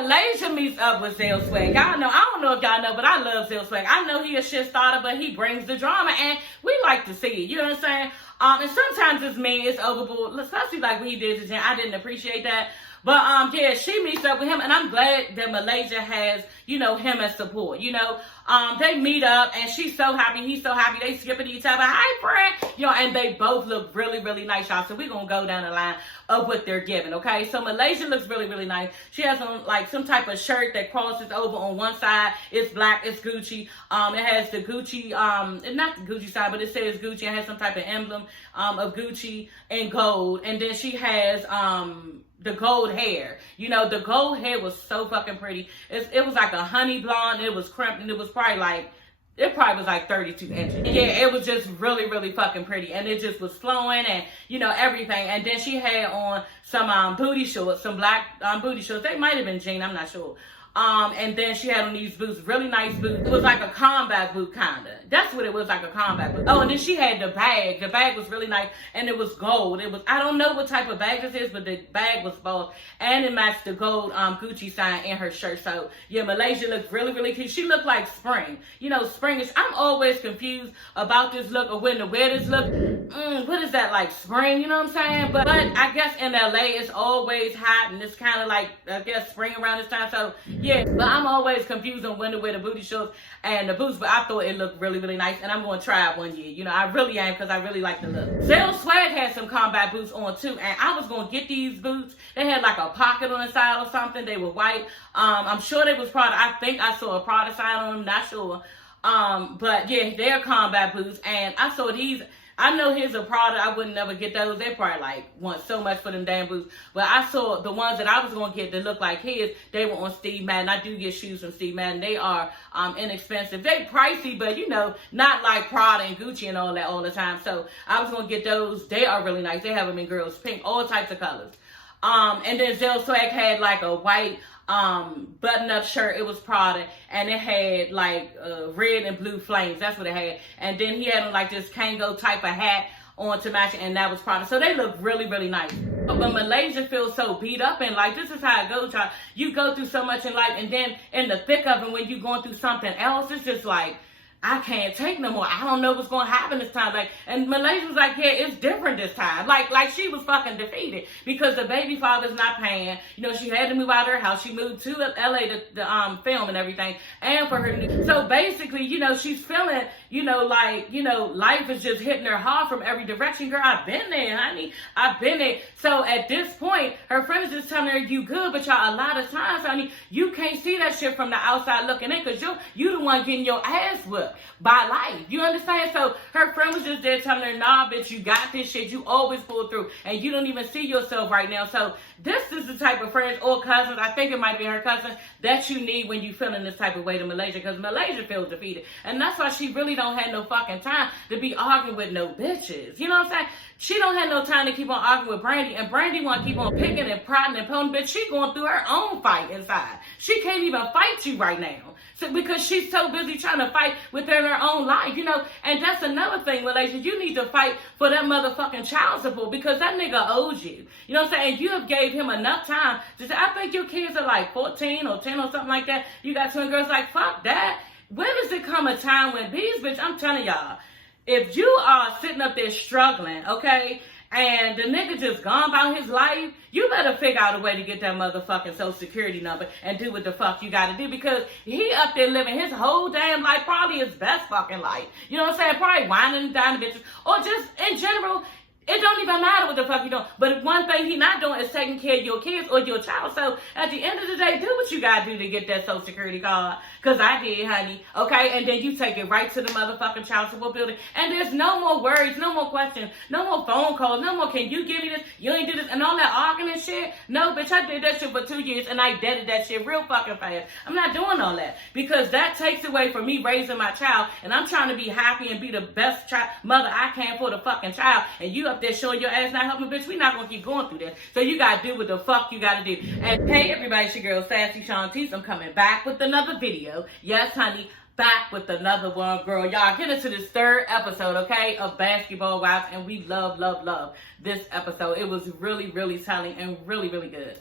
Malaysia meets up with Zell Swag. Y'all know, I don't know if y'all know, but I love Zell Swag. I know he a shit starter, but he brings the drama, and we like to see it. You know what I'm saying? And sometimes it's mean, it's overboard, especially like when he did to Jen. I didn't appreciate that. But, yeah, she meets up with him, and I'm glad that Malaysia has, you know, him as support, you know. They meet up, and she's so happy, he's so happy, they skipping each other, hi, friend, you know, and they both look really, really nice, y'all. So we're going to go down the line of what they're giving, okay? So Malaysia looks really, really nice. She has on, like, some type of shirt that crosses over on one side. It's black, it's Gucci. It has the Gucci, not the Gucci side, but it says Gucci. It has some type of emblem of Gucci in gold. And then she has, the gold hair. You know, the gold hair was so fucking pretty. It was like a honey blonde. It was crimped, and it was probably like 32 inches. Yeah, it was just really, really fucking pretty. And it just was flowing and, you know, everything. And then she had on some booty shorts, some black booty shorts. They might have been jean, I'm not sure. And then she had on these boots, really nice boots. It was like a combat boot, kinda. That's what it was, like a combat boot. Oh, and then she had the bag. The bag was really nice, and it was gold. It was, I don't know what type of bag this is, but the bag was both, and it matched the gold Gucci sign in her shirt. So, yeah, Malaysia looked really, really cute. She looked like spring. You know, spring is, I'm always confused about this look or when to wear this look. What is that, like spring? You know what I'm saying? But I guess in LA, it's always hot, and it's kind of like, I guess, spring around this time. So, yeah, but I'm always confused on when to wear the booty shorts and the boots, but I thought it looked really, really nice, and I'm going to try it one year. You know, I really am, because I really like the look. Zell Swag had some combat boots on, too, and I was going to get these boots. They had, like, a pocket on the side or something. They were white. I'm sure they was Prada. I think I saw a Prada sign on them, not sure. But, yeah, they're combat boots, and I saw these. I know his a Prada. I wouldn't never get those. They probably like want so much for them damn boots. But I saw the ones that I was going to get that look like his. They were on Steve Madden. I do get shoes from Steve Madden. They are inexpensive. They pricey, but you know, not like Prada and Gucci and all that all the time. So I was going to get those. They are really nice. They have them in girls pink, all types of colors. And then Zell Swag had like a white button-up shirt. It was Prada, and it had like red and blue flames. That's what it had. And then he had on like this Kango type of hat on to match it, and that was Prada. So they look really, really nice. But Malaysia feels so beat up, and like, this is how it goes, y'all. You go through so much in life, and then in the thick of it, when you're going through something else, it's just like, I can't take no more. I don't know what's going to happen this time. Like, and Malaysia was like, yeah, it's different this time. Like she was fucking defeated because the baby father's not paying. You know, she had to move out of her house. She moved to LA to film and everything, and for her. So basically, you know, she's feeling, you know, like, you know, life is just hitting her hard from every direction. Girl, I've been there, honey. I've been there. So at this point, her friends just telling her, you good, but y'all, a lot of times, honey, you can't see that shit from the outside looking in, because you the one getting your ass whipped by life. You understand? So her friend was just there telling her, nah, bitch, you got this shit. You always pull through, and you don't even see yourself right now. So this is the type of friends or cousins, I think it might be her cousin, that you need when you feeling this type of way to Malaysia, because Malaysia feels defeated. And that's why she really don't have no fucking time to be arguing with no bitches. You know what I'm saying? She don't have no time to keep on arguing with Brandy, and Brandy want to keep on picking and prodding and poking, bitch. She going through her own fight inside. She can't even fight you right now. So, because she's so busy trying to fight within her own life, you know. And that's another thing, Malaysia. You need to fight for that motherfucking child support, because that nigga owes you. You know what I'm saying? And you have gave him enough time to say, I think your kids are like 14 or 10 or something like that. You got twin girls. Like, fuck that. When does it come a time when these bitch, I'm telling y'all, if you are sitting up there struggling, okay, and the nigga just gone about his life, you better figure out a way to get that motherfucking social security number and do what the fuck you gotta do, because he up there living his whole damn life, probably his best fucking life. You know what I'm saying? Probably whining and dining bitches, or just in general. It don't even matter what the fuck you doing. But one thing he not doing is taking care of your kids or your child. So at the end of the day, do what you gotta do to get that social security card. Cause I did, honey. Okay? And then you take it right to the motherfucking child support building. And there's no more worries, no more questions, no more phone calls, no more, can you give me this? You ain't do this. And all that arguing shit. No, bitch, I did that shit for 2 years and I deaded that shit real fucking fast. I'm not doing all that. Because that takes away from me raising my child. And I'm trying to be happy and be the best mother I can for the fucking child. And you up there showing your ass not helping, bitch. We not gonna keep going through this. So you gotta do what the fuck you gotta do. And hey everybody, it's your girl Sassy Shantice. I'm coming back with another video. Yes, honey, back with another one, girl. Y'all get into this third episode, okay, of Basketball Wives, and we love this episode. It was really, really telling and really, really good.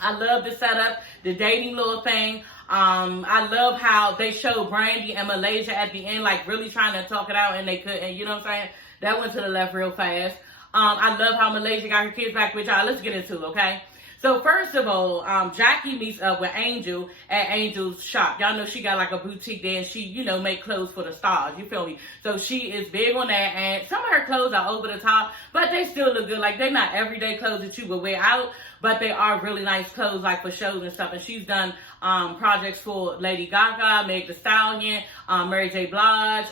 I love the setup, the dating little thing. I love how they showed Brandy and Malaysia at the end, like really trying to talk it out, and they couldn't. You know what I'm saying? That went to the left real fast. I love how Malaysia got her kids back with y'all. Let's get into it, okay? So first of all, Jackie meets up with Angel at Angel's shop. Y'all know she got like a boutique there, and she, you know, make clothes for the stars. You feel me? So she is big on that, and some of her clothes are over the top, but they still look good. Like, they're not everyday clothes that you would wear out, but they are really nice clothes, like for shows and stuff. And she's done projects for Lady Gaga, Meg Thee Stallion, Mary J. Blige,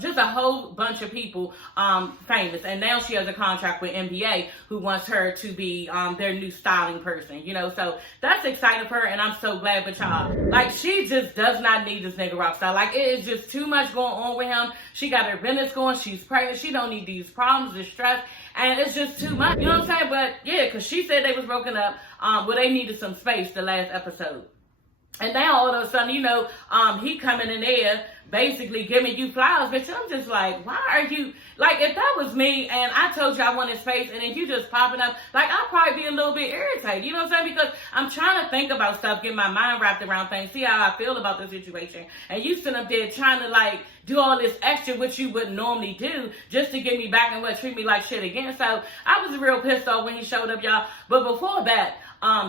just a whole bunch of people famous. And now she has a contract with NBA, who wants her to be their new styling person, you know. So that's exciting for her, and I'm so glad for y'all. Like, she just does not need this nigga Rockstar. Like, it is just too much going on with him. She got her business going. She's pregnant. She don't need these problems, this stress. And it's just too much. You know what I'm saying? But yeah, because she said they was broken up. Well, they needed some space the last episode. And now all of a sudden, you know, he coming in there basically giving you flowers, bitch. I'm just like, why are you, like, if that was me and I told you I wanted space and then you just popping up, like, I'd probably be a little bit irritated, you know what I'm saying? Because I'm trying to think about stuff, get my mind wrapped around things, see how I feel about the situation. And you sitting up there trying to, like, do all this extra, which you wouldn't normally do, just to get me back and treat me like shit again. So I was real pissed off when he showed up, y'all. But before that,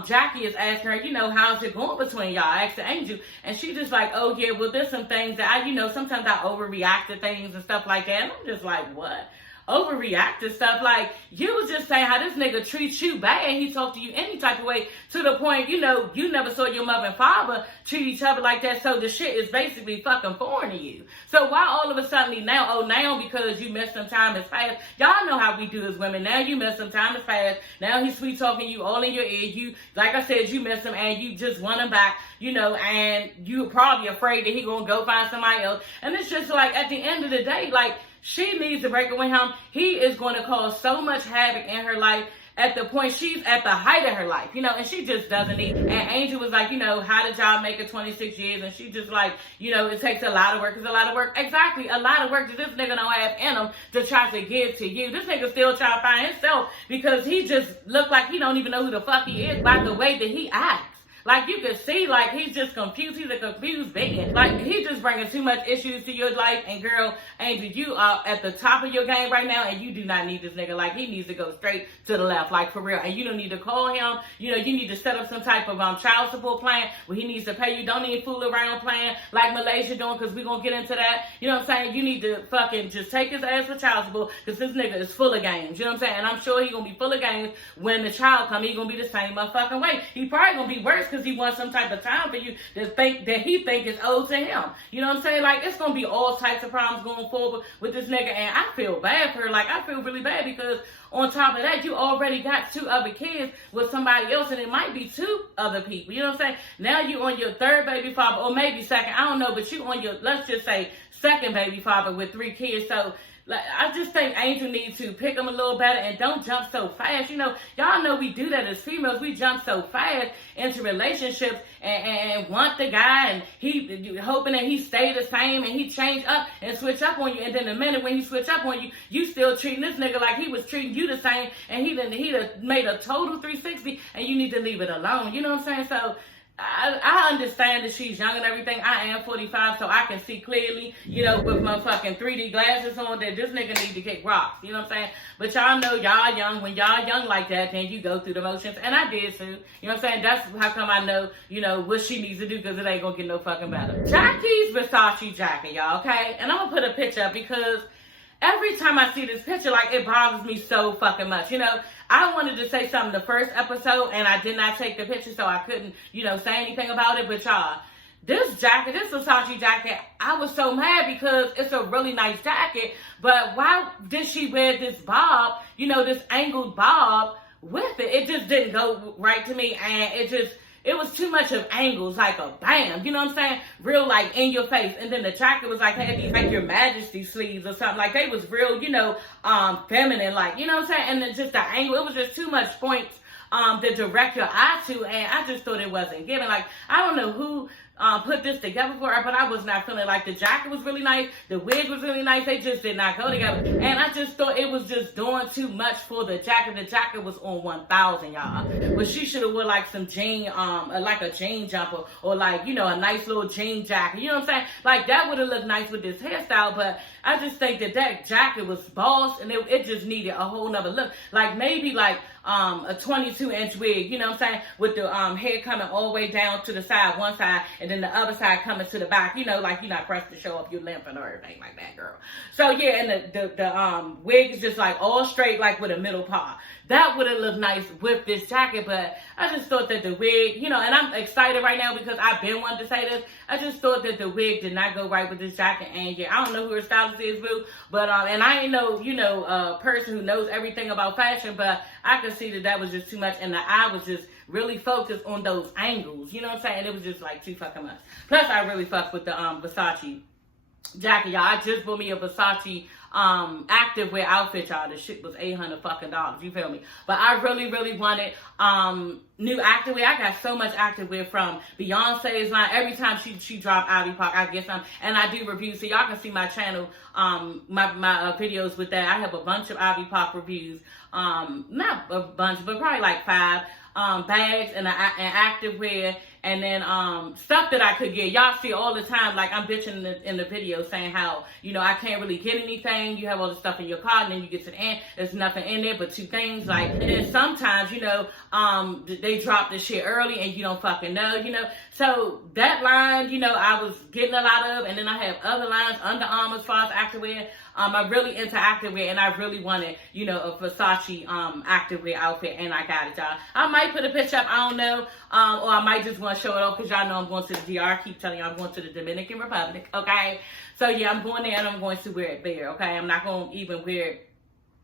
Jackie is asking her, you know, how's it going between y'all? I asked the Angel, and she just like, oh yeah, well, there's some things that I, you know, sometimes I overreact to things and stuff like that. And I'm just like, what? Overreact to stuff? Like, you was just saying how this nigga treats you bad, and he talked to you any type of way, to the point, you know, you never saw your mother and father treat each other like that, so the shit is basically fucking foreign to you. So why all of a sudden now, because you missed some time has passed, y'all know how we do as women, now you missed some time has passed, now he's sweet talking you all in your ear, you, like I said, you missed him, and you just want him back, you know, and you probably afraid that he gonna go find somebody else, and it's just like, at the end of the day, like, she needs to break it with him. He is going to cause so much havoc in her life at the point she's at the height of her life, you know, and she just doesn't need. And Angel was like, you know, how did y'all make it 26 years? And she just like, you know, it takes a lot of work. It's a lot of work. Exactly, a lot of work that this nigga don't have in him to try to give to you. This nigga still trying to find himself because he just look like he don't even know who the fuck he is by the way that he acts. Like, you can see, like, he's just confused. He's a confused being. Like, he just bringing too much issues to your life. And, girl, Angel, you are at the top of your game right now, and you do not need this nigga. Like, he needs to go straight to the left, like, for real. And you don't need to call him. You know, you need to set up some type of child support plan where he needs to pay you. Don't need fool around plan like Malaysia doing, because we're going to get into that. You know what I'm saying? You need to fucking just take his ass for child support, because this nigga is full of games. You know what I'm saying? And I'm sure he going to be full of games when the child come. He going to be the same motherfucking way. He probably going to be worse because he wants some type of time for you that he think is owed to him. You know what I'm saying? Like, it's gonna be all types of problems going forward with this nigga, and I feel bad for her. Like, I feel really bad because on top of that, you already got 2 other kids with somebody else, and it might be 2 other people. You know what I'm saying? Now you on your 3rd baby father, or maybe 2nd, I don't know, but you on your, let's just say, 2nd baby father with 3 kids. So, like, I just think Angel needs to pick them a little better and don't jump so fast. You know, y'all know we do that as females. We jump so fast into relationships and want the guy, and he hoping that he stay the same and he change up and switch up on you. And then the minute when he switch up on you, you still treating this nigga like he was treating you the same, and he done made a total 360, and you need to leave it alone. You know what I'm saying? So I understand that she's young and everything. I am 45, so I can see clearly, you know, with my fucking 3D glasses on, that this nigga need to kick rocks. You know what I'm saying? But y'all know y'all young. When y'all young like that, then you go through the motions. And I did too. You know what I'm saying? That's how come I know, you know, what she needs to do, because it ain't gonna get no fucking better. Jackie's Versace jacket, y'all, okay? And I'm gonna put a picture up because every time I see this picture, like, it bothers me so fucking much. You know, I wanted to say something the first episode, and I did not take the picture, so I couldn't, you know, say anything about it. But y'all, this jacket, this Versace jacket, I was so mad because it's a really nice jacket. But why did she wear this bob, you know, this angled bob with it? It just didn't go right to me, and it was too much of angles, like a bam, you know what I'm saying? Real, like, in your face. And then the jacket was like, had these, like, your majesty sleeves or something. Like, they was real, you know, feminine, like, you know what I'm saying? And then just the angle, it was just too much points to direct your eye to, and I just thought it wasn't giving. Like, I don't know who put this together for her, but I was not feeling like the jacket was really nice, the wig was really nice, they just did not go together, and I just thought it was just doing too much for the jacket. The jacket was on 1,000, y'all, but she should have wore like some jean, like a jean jumper, or like, you know, a nice little jean jacket, you know what I'm saying? Like, that would have looked nice with this hairstyle, but I just think that jacket was bossed, and it just needed a whole nother look. Like, maybe like a 22-inch wig, you know what I'm saying, with the hair coming all the way down to the side, one side, and then the other side coming to the back, you know, like you're not pressed to show up your length and everything like that, girl. So yeah, and the wig is just like all straight, like with a middle part. That would have looked nice with this jacket, but I just thought that the wig, you know, and I'm excited right now because I've been wanting to say this. I just thought that the wig did not go right with this jacket, and yeah, I don't know who her stylist is, boo, but and I ain't no, you know, person who knows everything about fashion, but I could see that was just too much, and the eye was just really focused on those angles, you know what I'm saying? It was just like too fucking much. Plus, I really fucked with the Versace jacket, y'all. I just bought me a Versace activewear outfit, y'all. The shit was $800 fucking dollars, you feel me? But I really wanted new activewear. I got so much activewear from Beyonce's line. Every time she dropped Ivy Park, I get some, and I do reviews, so y'all can see my channel, my videos with that. I have a bunch of Ivy Park reviews, not a bunch, but probably like 5 bags and activewear, and then stuff that I could get. Y'all see all the time, like I'm bitching in the video saying how, you know, I can't really get anything. You have all the stuff in your cart, and then you get to the end, there's nothing in there but 2 things. Like, and then sometimes, you know, they drop the shit early and you don't fucking know, you know. So that line, you know, I was getting a lot of, and then I have other lines, Under Armour, as far as activewear. I'm really into activewear, and I really wanted, you know, a Versace activewear outfit, and I got it, y'all. I might put a picture up, I don't know, or I might just want to show it off, because y'all know I'm going to the DR. I keep telling you I'm going to the Dominican Republic, okay? So yeah, I'm going there, and I'm going to wear it there, okay? I'm not going to even wear it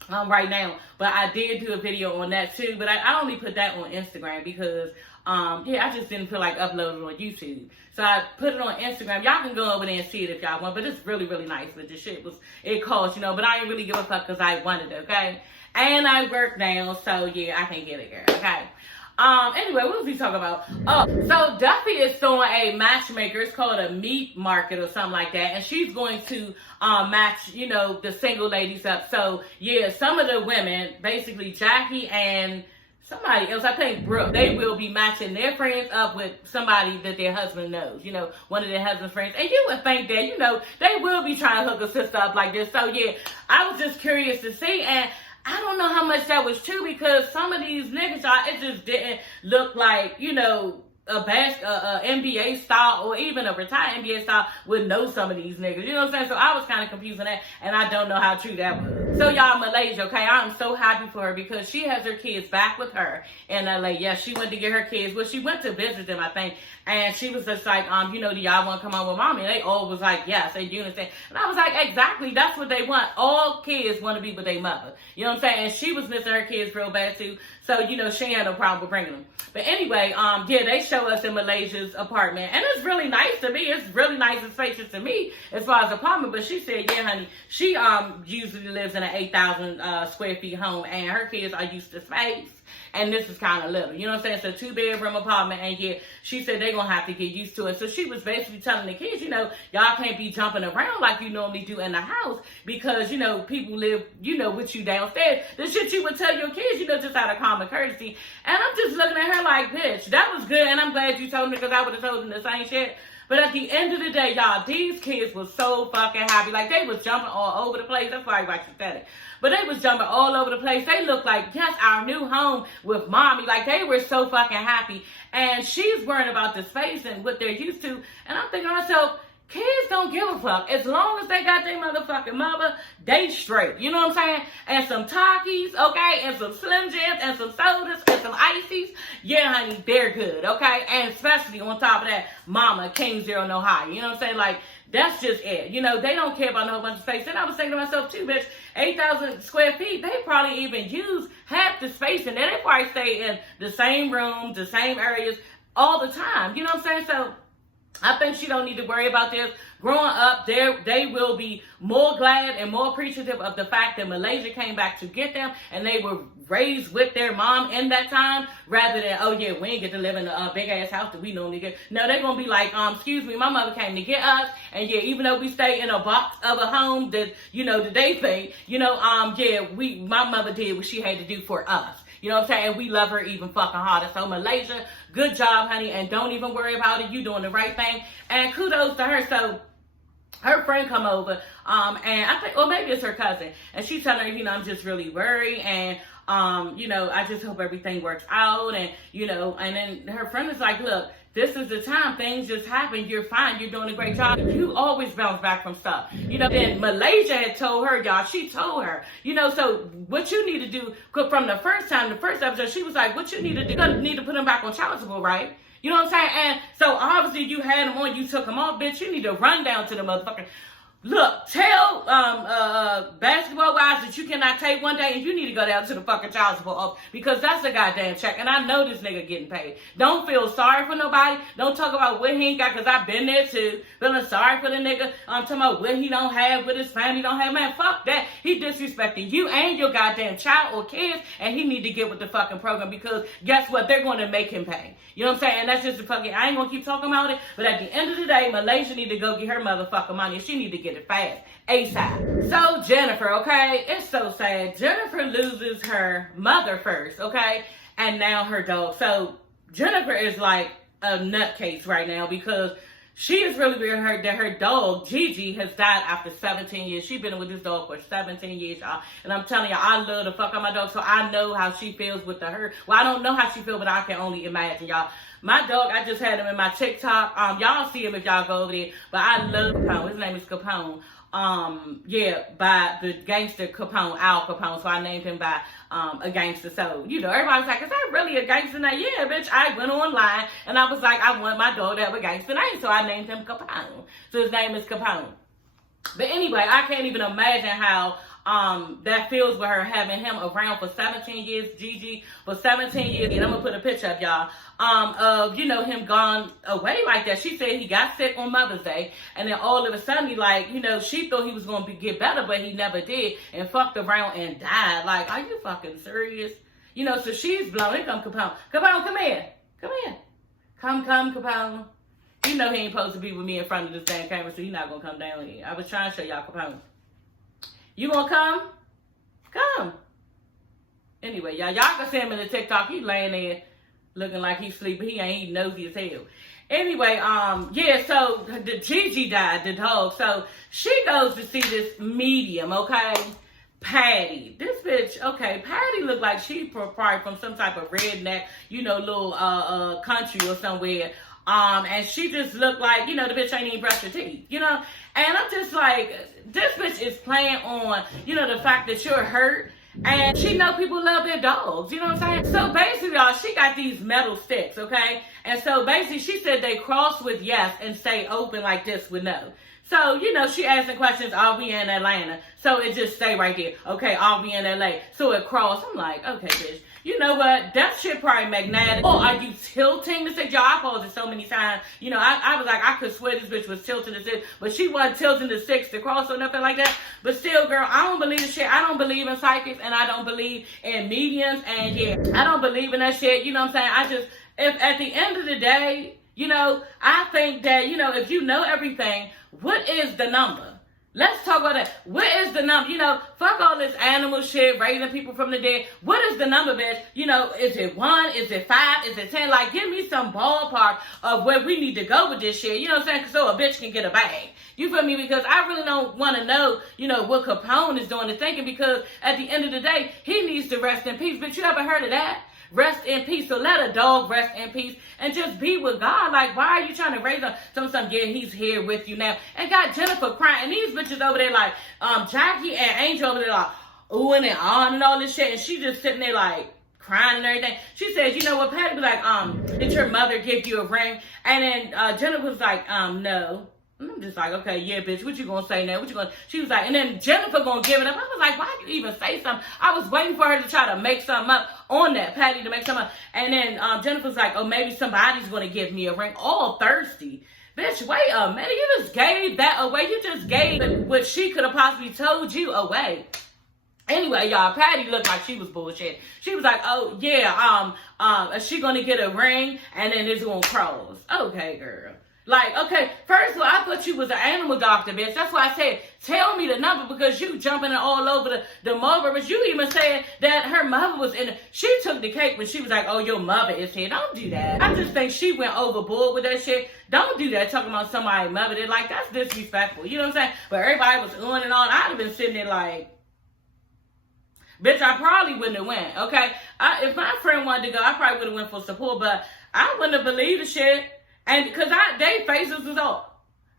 right now, but I did do a video on that too, but I only put that on Instagram because yeah, I just didn't feel like uploading on YouTube. So I put it on Instagram. Y'all can go over there and see it if y'all want, but it's really nice. But the shit it cost, you know, but I ain't really give a fuck because I wanted it, okay? And I work now, so yeah, I can get it, girl, okay? Anyway, what was we talking about? Oh, so Duffy is throwing a matchmaker. It's called a meat market or something like that. And she's going to match, you know, the single ladies up. So yeah, some of the women, basically Jackie and somebody else, I think Brooke, they will be matching their friends up with somebody that their husband knows, you know, one of their husband's friends. And you would think that, you know, they will be trying to hook a sister up like this. So yeah, I was just curious to see, and I don't know how much that was true, because some of these niggas, y'all, it just didn't look like, you know, a NBA star or even a retired NBA star would know some of these niggas. You know what I'm saying? So I was kind of confused on that, and I don't know how true that was. So y'all, Malaysia, okay, I'm so happy for her because she has her kids back with her in LA. Yes, she went to get her kids. Well, she went to visit them, I think, and she was just like, you know, do y'all want to come on with mommy? And they all was like, yes, they unison. And I was like, exactly, that's what they want. All kids want to be with their mother. You know what I'm saying? And she was missing her kids real bad too. So, you know, she ain't had no problem with bringing them. But anyway, yeah, they show us in Malaysia's apartment. And it's really nice to me. It's really nice and spacious to me as far as apartment. But she said, yeah, honey, she usually lives in an 8,000 square feet home. And her kids are used to space. And this is kind of little. You know what I'm saying? It's a 2-bedroom apartment. And yeah, she said they're going to have to get used to it. So she was basically telling the kids, you know, y'all can't be jumping around like you normally do in the house. Because, you know, people live, you know, with you downstairs. The shit you would tell your kids, you know, just out of common courtesy. And I'm just looking at her like, bitch, that was good. And I'm glad you told me, because I would have told them the same shit. But at the end of the day, y'all, these kids was so fucking happy. Like, they was jumping all over the place. That's why I said it. But they was jumping all over the place. They looked like, yes, our new home with mommy. Like, they were so fucking happy. And she's worrying about the space and what they're used to. And I'm thinking to myself, kids don't give a fuck. As long as they got their motherfucking mother, they straight. You know what I'm saying? And some Takis, okay? And some Slim Jims and some sodas and some ices. Yeah, honey, they're good, okay? And especially on top of that, mama, King Zero No High. You know what I'm saying? Like, that's just it. You know, they don't care about no bunch of space. And I was thinking to myself, too, bitch, 8,000 square feet, they probably even use half the space in there. They probably stay in the same rooms, the same areas all the time. You know what I'm saying? So I think she don't need to worry about this. Growing up, they will be more glad and more appreciative of the fact that Malaysia came back to get them, and they were raised with their mom in that time, rather than, oh yeah, we ain't get to live in a big ass house that we normally get. No, they're gonna be like, excuse me, my mother came to get us, and yeah, even though we stay in a box of a home that, that they think, my mother did what she had to do for us. You know what I'm saying? And we love her even fucking harder. So Malaysia, good job, honey, and don't even worry about it. You doing the right thing. And kudos to her. So her friend come over, and I think, or maybe it's her cousin, and she's telling her, I'm just really worried, and I just hope everything works out, and and then her friend is like, look, this is the time, things just happen, you're fine, you're doing a great job, you always bounce back from stuff, then Malaysia had told her, y'all, she told her, so what you need to do, from the first episode, she was like, what you need to do, you need to put him back on child support, right? You know what I'm saying? And so obviously you had him on, you took him off, bitch, you need to run down to the motherfucker. Look, tell basketball wives that you cannot take one day, and you need to go down to the fucking child support office, because that's a goddamn check, and I know this nigga getting paid. Don't feel sorry for nobody. Don't talk about what he ain't got, because I've been there too, feeling sorry for the nigga. I'm talking about what he don't have, what his family don't have. Man, fuck that. He disrespecting you and your goddamn child or kids, and he need to get with the fucking program, because guess what? They're going to make him pay. You know what I'm saying? And that's just the fucking, I ain't going to keep talking about it, but at the end of the day, Malaysia need to go get her motherfucking money. She need to get it fast. ASAP. So Jennifer, okay, it's so sad. Jennifer loses her mother first, okay, and now her dog. So Jennifer is like a nutcase right now, because she is really weird that her dog, Gigi, has died after 17 years. She's been with this dog for 17 years, y'all. And I'm telling y'all, I love the fuck out my dog, so I know how she feels with the hurt. Well, I don't know how she feels, but I can only imagine, y'all. My dog, I just had him in my TikTok. Y'all see him if y'all go over there. But I love Capone. His name is Capone. By the gangster Capone, Al Capone. So I named him by a gangster. So, everybody's like, is that really a gangster name? Yeah, bitch. I went online and I was like, I want my dog to have a gangster name. So I named him Capone. So his name is Capone. But anyway, I can't even imagine how that feels with her having him around for 17 years, Gigi, for 17 years. And I'm going to put a picture up, y'all, of, him gone away like that. She said he got sick on Mother's Day, and then all of a sudden, she thought he was going to get better, but he never did, and fucked around and died. Like, are you fucking serious? So she's blown. Here come Capone. Capone, come here. Come here. Come, Capone. He ain't supposed to be with me in front of this damn camera, so he's not going to come down here. I was trying to show y'all Capone. You gonna come? Come. Anyway, y'all can see him in the TikTok. He's laying there looking like he's sleeping. He ain't nosy as hell. Anyway, so the Gigi died, the dog. So she goes to see this medium, okay? Patty. This bitch, okay, Patty looked like she probably from some type of redneck, little country or somewhere. And she just looked like, the bitch ain't even brushed her teeth, And I'm just like, this bitch is playing on, the fact that you're hurt. And she know people love their dogs, you know what I'm saying? So basically, y'all, she got these metal sticks, okay? And so basically, she said they cross with yes and stay open like this with no. So, she asking questions, are we in Atlanta? So it just stay right there. Okay, are we in LA? So it crossed. I'm like, okay, bitch. You know what? That shit probably magnetic. Or are you tilting the stick? Y'all, I paused it so many times. I was like, I could swear this bitch was tilting the stick. But she wasn't tilting the sticks to cross or nothing like that. But still, girl, I don't believe the shit. I don't believe in psychics. And I don't believe in mediums. And yeah, I don't believe in that shit. You know what I'm saying? If at the end of the day, I think that, if you know everything, what is the number? Let's talk about that. What is the number? Fuck all this animal shit, raising people from the dead. What is the number, bitch? Is it 1? Is it 5? Is it 10? Like, give me some ballpark of where we need to go with this shit. You know what I'm saying? So a bitch can get a bag. You feel me? Because I really don't want to know, what Capone is doing and thinking, because at the end of the day, he needs to rest in peace. Bitch, you ever heard of that? Rest in peace. So let a dog rest in peace and just be with God. Like, why are you trying to raise him? Some, yeah, he's here with you now. And got Jennifer crying. And these bitches over there like, Jackie and Angel over there like, oohing and on and all this shit. And she just sitting there like, crying and everything. She says, you know what, Patty was like, did your mother give you a ring? And then Jennifer was like, no. And I'm just like, okay, yeah, bitch, what you gonna say now? She was like, and then Jennifer gonna give it up. I was like, why you even say something? I was waiting for her to try to make something up on that, Patty to make something up. And then Jennifer's like, oh, maybe somebody's gonna give me a ring. All thirsty. Bitch, wait a minute. You just gave that away. You just gave what she could have possibly told you away. Anyway, y'all, Patty looked like she was bullshit. She was like, oh, yeah, is she gonna get a ring and then it's gonna cross? Okay, girl. Like, okay, first of all, I thought you was an animal doctor, bitch. That's why I said, tell me the number, because you jumping all over the mother. But you even said that her mother was in it. She took the cake when she was like, oh, your mother is here. Don't do that. I just think she went overboard with that shit. Don't do that, talking about somebody's mother. They're like, that's disrespectful. You know what I'm saying? But everybody was on and on. I'd have been sitting there like, bitch, I probably wouldn't have went, okay? If my friend wanted to go, I probably would have went for support, but I wouldn't have believed the shit. And because their faces was off.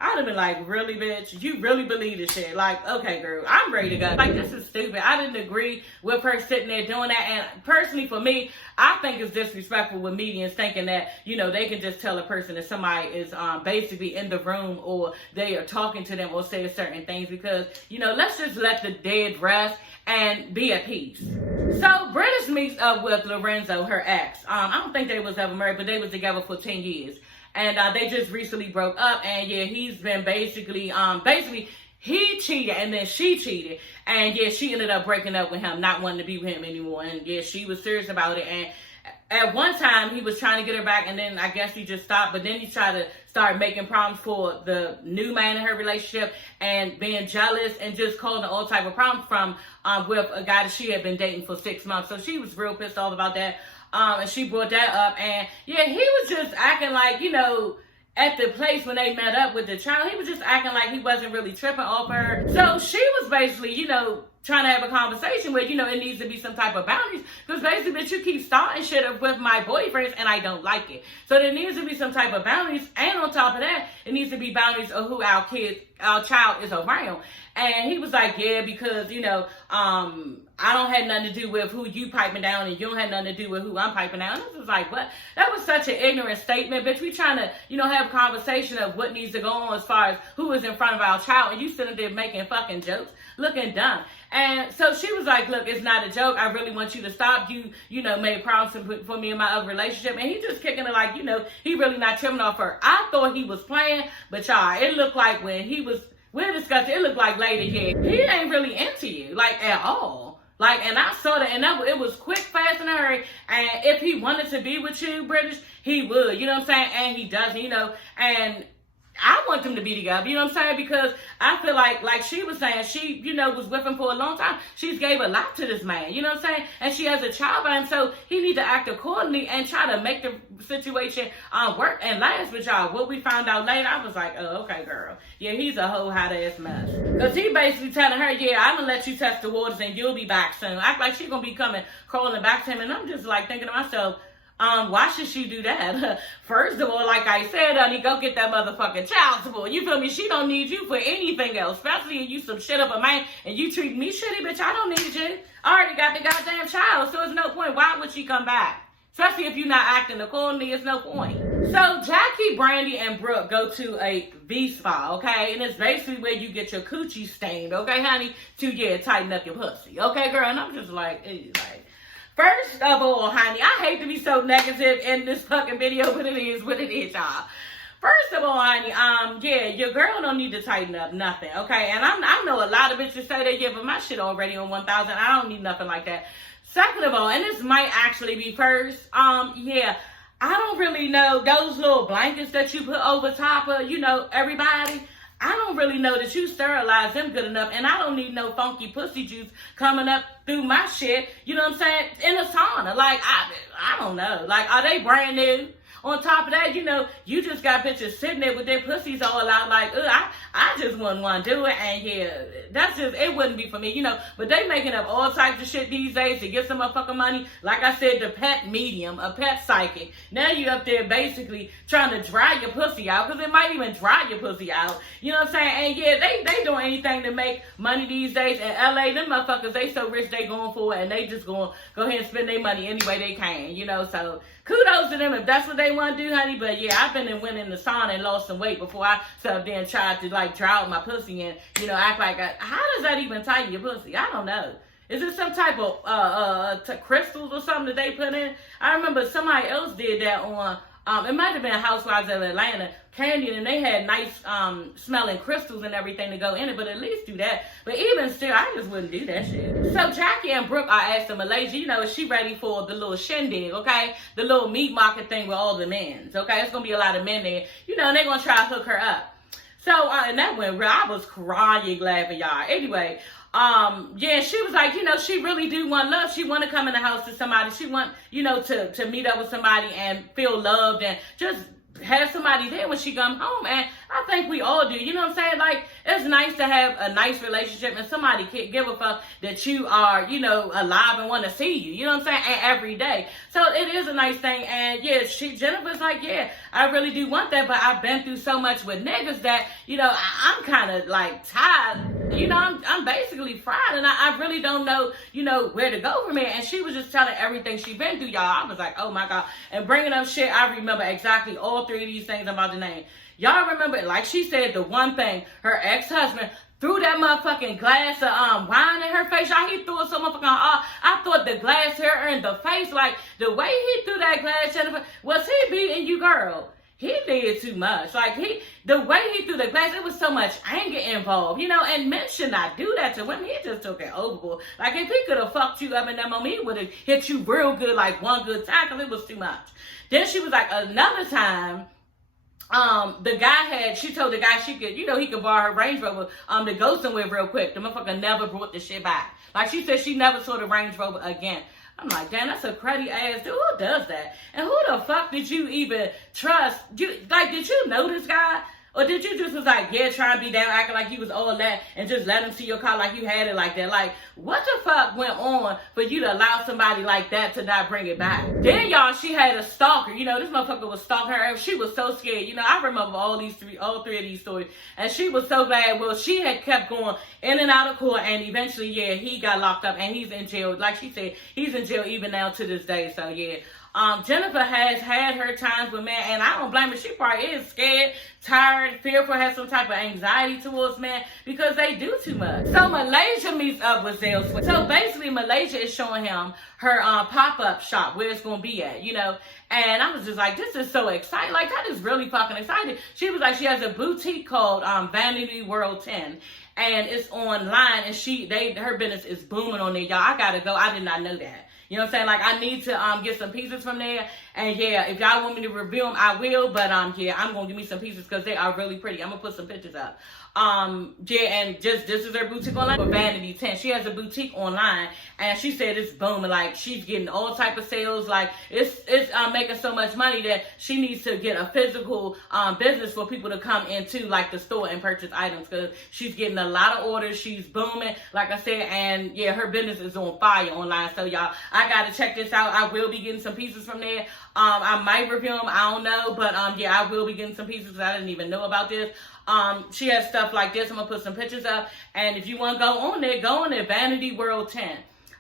I'd have been like, really, bitch? You really believe this shit? Like, okay, girl, I'm ready to go. Like, this is stupid. I didn't agree with her sitting there doing that. And personally, for me, I think it's disrespectful with medians thinking that, you know, they can just tell a person that somebody is basically in the room or they are talking to them or saying certain things because, you know, let's just let the dead rest and be at peace. So, British meets up with Lorenzo, her ex. I don't think they was ever married, but they was together for 10 years. And they just recently broke up. And yeah, he's been basically he cheated and then she cheated. And yeah, she ended up breaking up with him, not wanting to be with him anymore. And yeah, she was serious about it. And at one time, he was trying to get her back, and then I guess he just stopped. But then he tried to start making problems for the new man in her relationship and being jealous and just causing all type of problems from with a guy that she had been dating for 6 months. So she was real pissed off about that. And she brought that up. And yeah, he was just acting like, you know, at the place when they met up with the child, he was just acting like he wasn't really tripping off her. So she was basically, you know, trying to have a conversation where, you know, it needs to be some type of boundaries. Because basically, bitch, you keep starting shit with my boyfriends and I don't like it. So there needs to be some type of boundaries. And on top of that, it needs to be boundaries of who our child is around. And he was like, yeah, because, you know, I don't have nothing to do with who you piping down and you don't have nothing to do with who I'm piping down. This was like, what? That was such an ignorant statement, bitch. We trying to, you know, have a conversation of what needs to go on as far as who is in front of our child. And you sitting there making fucking jokes, looking dumb. And so she was like, look, it's not a joke. I really want you to stop. You know, made promises for me in my other relationship. And he just kicking it like, you know, he really not tripping off her. I thought he was playing, but y'all, it looked like when he was, we're discussing, it looked like later here, he ain't really into you, like, at all. Like, and I saw that, and it was quick, fast, and hurry. And if he wanted to be with you, British, he would, you know what I'm saying? And he doesn't, you know, and I want them to be together, you know what I'm saying? Because I feel like she was saying, she, you know, was with him for a long time. She's gave a lot to this man, you know what I'm saying? And she has a child by him, so he needs to act accordingly and try to make the situation work and last with y'all. What we found out later, I was like, oh, okay, girl. Yeah, he's a whole hot-ass mess. Because he basically telling her, yeah, I'm going to let you test the waters and you'll be back soon. Act like she's going to be coming, crawling back to him. And I'm just like thinking to myself, why should she do that? First of all, like I said, honey, go get that motherfucking child support. You feel me? She don't need you for anything else. Especially if you some shit of a man and you treat me shitty, bitch, I don't need you. I already got the goddamn child, so there's no point. Why would she come back? Especially if you're not acting accordingly, it's no point. So Jackie, Brandy, and Brooke go to a V-Spa, okay? And it's basically where you get your coochie stained, okay, honey? To, yeah, tighten up your pussy. Okay, girl? And I'm just like, first of all, honey, I hate to be so negative in this fucking video, but it is what it is, y'all. First of all, honey, yeah, your girl don't need to tighten up nothing, okay? And I know a lot of bitches say they give my shit already on 1,000. I don't need nothing like that. Second of all, and this might actually be first, yeah, I don't really know those little blankets that you put over top of, you know, everybody. I don't really know that you sterilize them good enough, and I don't need no funky pussy juice coming up through my shit, you know what I'm saying, in a sauna. Like, I don't know. Like, are they brand new? On top of that, you know, you just got bitches sitting there with their pussies all out like, I just wouldn't want to do it. And yeah, that's just, it wouldn't be for me, you know. But they making up all types of shit these days to get some motherfucking money. Like I said, the pet medium, a pet psychic. Now you up there basically trying to dry your pussy out, because it might even dry your pussy out. You know what I'm saying? And yeah, they doing anything to make money these days. In LA, them motherfuckers, they so rich they going for it, and they just going to go ahead and spend their money any way they can, you know. So kudos to them if that's what they want to do, honey. But yeah, I've been and went in the sauna and lost some weight before I sat up there and tried to like dry out my pussy and, you know, act like how does that even tighten your pussy? I don't know. Is it some type of crystals or something that they put in? I remember somebody else did that on It might have been Housewives of Atlanta, Candy, and they had nice smelling crystals and everything to go in it, but at least do that. But even still, I just wouldn't do that shit. So Jackie and Brooke are asking Malaysia, you know, is she ready for the little shindig, okay? The little meat market thing with all the men, okay? It's going to be a lot of men there. You know, and they're going to try to hook her up. So, and that went real. I was crying laughing, y'all. Anyway, yeah, she was like, you know, she really do want love. She want to come in the house to somebody. She want, you know, to meet up with somebody and feel loved and just have somebody there when she come home. And I think we all do. You know what I'm saying? Like, it's nice to have a nice relationship and somebody can't give a fuck that you are, you know, alive and want to see you. You know what I'm saying? And every day. So it is a nice thing. And yeah, Jennifer's like, yeah, I really do want that. But I've been through so much with niggas that, you know, I'm kind of like tired. You know, I'm basically fried and I really don't know, you know, where to go from here. And she was just telling everything she been through, y'all. I was like, oh my God. And bringing up shit, I remember exactly all three of these things I'm about to name. Y'all remember, like she said, the one thing, her ex-husband threw that motherfucking glass of wine in her face. Y'all, he threw it so motherfucking I thought the glass hit her in the face. Like, the way he threw that glass, Jennifer, was he beating you, girl? He did too much. Like, the way he threw the glass, it was so much anger involved, you know, and men should not do that to women. He just took it overboard. Like, if he could have fucked you up in that moment, he would have hit you real good, like one good time, because it was too much. Then she was like, another time, she told the guy she could, you know, he could borrow her Range Rover, to go somewhere real quick. The motherfucker never brought the shit back. Like, she said she never saw the Range Rover again. I'm like, damn, that's a cruddy ass dude. Who does that? And who the fuck did you even trust? Did you know this guy? Or did you just was like, yeah, try and be down, acting like he was all that, and just let him see your car like you had it like that? Like, what the fuck went on for you to allow somebody like that to not bring it back? Then, y'all, she had a stalker. You know, this motherfucker was stalking her. She was so scared. You know, I remember all three of these stories. And she was so glad. Well, she had kept going in and out of court, and eventually, yeah, he got locked up, and he's in jail. Like she said, he's in jail even now to this day. So, yeah. Jennifer has had her times with men, and I don't blame her. She probably is scared, tired, fearful, has some type of anxiety towards men because they do too much. So Malaysia meets up with Zale Swift. So basically, Malaysia is showing him her pop-up shop, where it's going to be at, you know. And I was just like, this is so exciting. Like, that is really fucking exciting. She was like, she has a boutique called Vanity World 10. And it's online, and her business is booming on there, y'all. I gotta go. I did not know that. You know what I'm saying? Like, I need to get some pieces from there. And yeah, if y'all want me to review them, I will. But yeah, I'm gonna give me some pieces because they are really pretty. I'm gonna put some pictures up. Yeah, and this is her boutique online for Vanity 10. She has a boutique online, and she said it's booming. Like, she's getting all type of sales. Like, it's making so much money that she needs to get a physical business for people to come into, like, the store and purchase items, because she's getting a lot of orders. She's booming, like I said, and yeah, her business is on fire online. So y'all, I gotta check this out. I will be getting some pieces from there. I might review them, I don't know, but yeah, I will be getting some pieces because I didn't even know about this. She has stuff like this. I'm gonna put some pictures up, and if you want to go on there, Vanity World 10.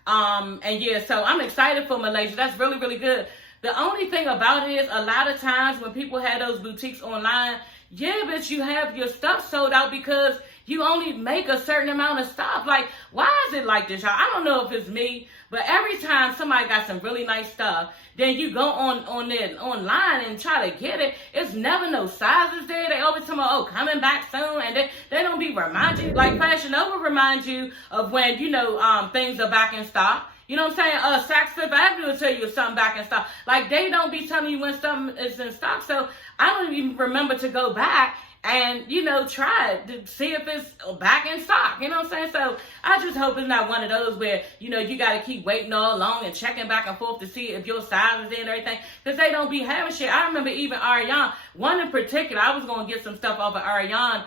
And yeah, so I'm excited for Malaysia. That's really, really good. The only thing about it is, a lot of times when people have those boutiques online, yeah, but you have your stuff sold out because you only make a certain amount of stuff. Like, why is it like this, y'all? I don't know if it's me, but every time somebody got some really nice stuff, then you go online and try to get it. It's never no sizes there. They always tell me, oh, coming back soon, and they don't be reminding you. Like, Fashion Nova reminds you of when, you know, things are back in stock. You know what I'm saying? Saks Fifth Avenue will tell you if something back in stock. Like, they don't be telling you when something is in stock. So I don't even remember to go back and, you know, try it to see if it's back in stock. You know what I'm saying? So I just hope it's not one of those where, you know, you got to keep waiting all along and checking back and forth to see if your size is in and everything, because they don't be having shit. I remember even Ariane, one in particular, I was going to get some stuff off of Ariane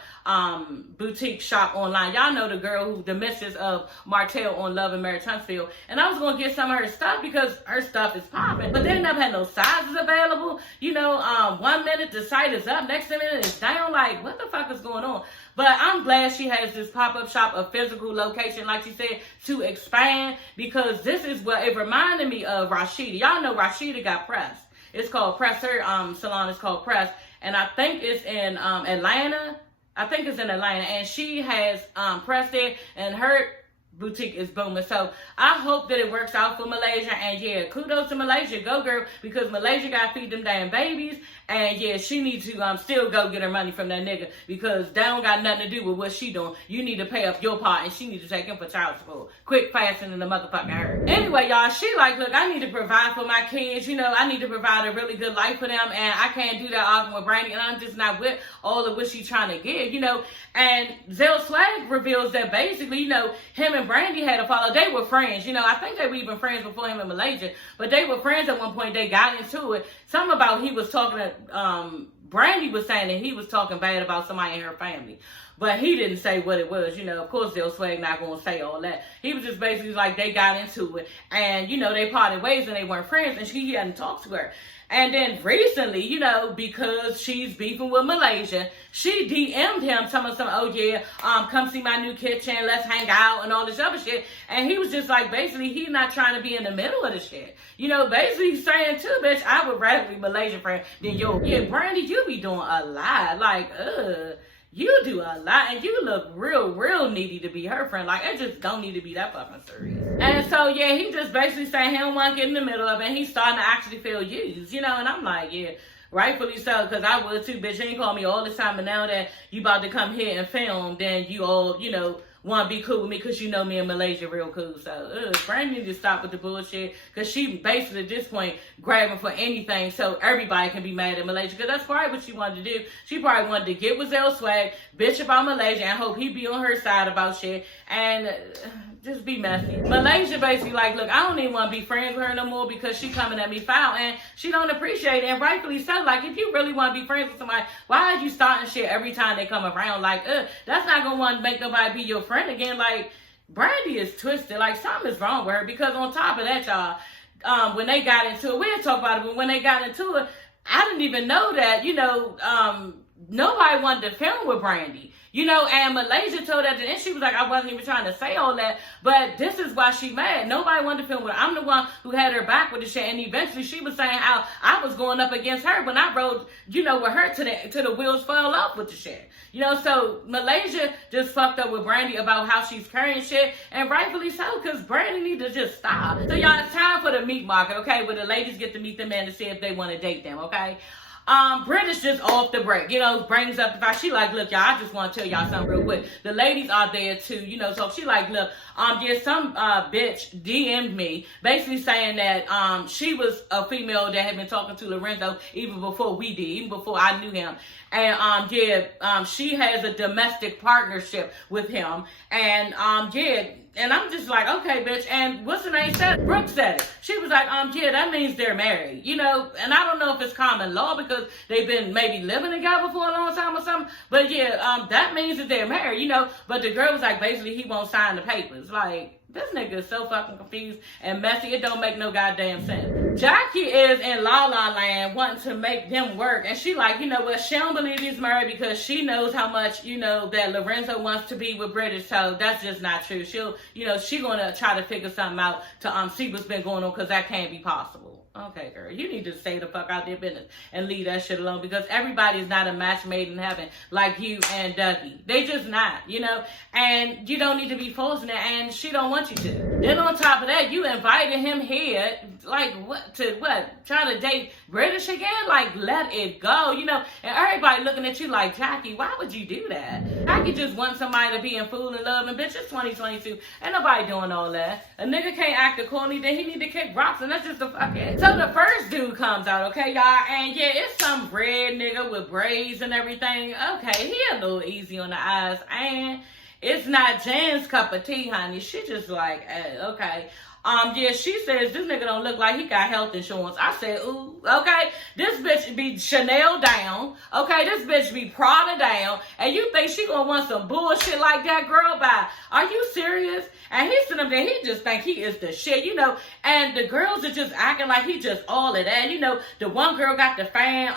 boutique shop online. Y'all know the girl the mistress of Martell on Love and Marriage Huntsville. And I was going to get some of her stuff because her stuff is popping. But they never had no sizes available. You know, 1 minute the site is up, next minute it's down. Like, what the fuck is going on? But I'm glad she has this pop-up shop, a physical location, like she said, to expand, because this is what it reminded me of Rashida. Y'all know Rashida got Press. It's called Press. Her salon is called Press. And I think it's in Atlanta. I think it's in Atlanta. And she has Press there. And her boutique is booming. So I hope that it works out for Malaysia. And yeah, kudos to Malaysia. Go girl, because Malaysia got to feed them damn babies. And yeah, she needs to still go get her money from that nigga, because that don't got nothing to do with what she doing. You need to pay up your part, and she need to take him for child support. Quick, fast, and in the motherfucking her. Anyway, y'all, she like, look, I need to provide for my kids. You know, I need to provide a really good life for them, and I can't do that often with Brandy, and I'm just not with all of what she's trying to give, you know. And Zell Swag reveals that basically, you know, him and Brandy had a follow. They were friends, you know. I think they were even friends before him in Malaysia, but they were friends at one point. They got into it. Something about he was talking to, Brandy was saying that he was talking bad about somebody in her family. But he didn't say what it was, you know. Of course, Zell Swag not going to say all that. He was just basically like, they got into it. And, you know, they parted ways and they weren't friends. And he hadn't talked to her. And then recently, you know, because she's beefing with Malaysia, she DM'd him telling him, oh yeah, come see my new kitchen, let's hang out and all this other shit. And he was just like, basically, he's not trying to be in the middle of the shit. You know, basically saying too, bitch, I would rather be Malaysian friend than your, yeah, Brandy, you be doing a lot. Like, you do a lot, and you look real needy to be her friend. Like, it just don't need to be that fucking serious. And so, yeah, he just basically saying he don't want to get in the middle of it, and he's starting to actually feel used, you know. And I'm like, yeah, rightfully so, because I would too, bitch. You ain't call me all this time, and now that you about to come here and film, then you all, you know, want to be cool with me because you know me in Malaysia real cool. So, Brandy need to stop with the bullshit, because she basically at this point grabbing for anything so everybody can be mad at Malaysia, because that's probably what she wanted to do. She probably wanted to get with Zell Swag, bitch about Malaysia, and hope he be on her side about shit, and just be messy. Malaysia basically like, look, I don't even want to be friends with her no more because she coming at me foul, and she don't appreciate it, and rightfully so. Like, if you really want to be friends with somebody, why are you starting shit every time they come around? Like, that's not gonna want to make nobody be your friend again. Like, Brandy is twisted. Like, something is wrong with her, because on top of that, y'all, when they got into it, we didn't talk about it, but when they got into it, I didn't even know that, you know, nobody wanted to film with Brandy. You know, and Malaysia told her, and she was like, I wasn't even trying to say all that, but this is why she mad. Nobody wanted to film with her. I'm the one who had her back with the shit, and eventually she was saying how I was going up against her when I rode, you know, with her to the wheels fell off with the shit. You know, so Malaysia just fucked up with Brandy about how she's carrying shit, and rightfully so, because Brandy needs to just stop. So y'all, it's time for the meat market, okay, where the ladies get to meet the men to see if they want to date them, okay? British just off the break, you know, brings up the fact, she like, look, y'all, I just want to tell y'all something real quick. The ladies are there too, you know, so she like, look, there's some bitch DM'd me basically saying that she was a female that had been talking to Lorenzo even before we did, even before I knew him. And she has a domestic partnership with him, and and I'm just like, okay, bitch. And what's her name said? Brooke said it. She was like, yeah, that means they're married, you know. And I don't know if it's common law because they've been maybe living together for a long time or something. But yeah, that means that they're married, you know. But the girl was like, basically, he won't sign the papers. Like, this nigga is so fucking confused and messy. It don't make no goddamn sense. Jackie is in La La Land wanting to make them work. And she like, you know what? She don't believe he's married because she knows how much, you know, that Lorenzo wants to be with British. So that's just not true. She'll, you know, she gonna try to figure something out to see what's been going on, because that can't be possible. Okay, girl, you need to stay the fuck out their business and leave that shit alone, because everybody's not a match made in heaven like you and Dougie. They just not, you know, and you don't need to be forcing it, and she don't want you to. Then on top of that, you invited him here, like, trying to date British again? Like, let it go, you know, and everybody looking at you like, Jackie, why would you do that? Jackie just wants somebody to be in fool and love, and bitch, it's 2022. Ain't nobody doing all that. A nigga can't act accordingly, then he need to kick rocks, and that's just the fuck it. So the first dude comes out, okay, y'all, and yeah, it's some red nigga with braids and everything. Okay, he a little easy on the eyes, and it's not Jan's cup of tea, honey. She just like, okay. Yeah, she says this nigga don't look like he got health insurance. I said, ooh, okay. This bitch be Chanel down. Okay, this bitch be Prada down. And you think she gonna want some bullshit like that, girl? Bye. Are you serious? And he's sitting up there, he just think he is the shit, you know. And the girls are just acting like he just all of that. You know, the one girl got the fan,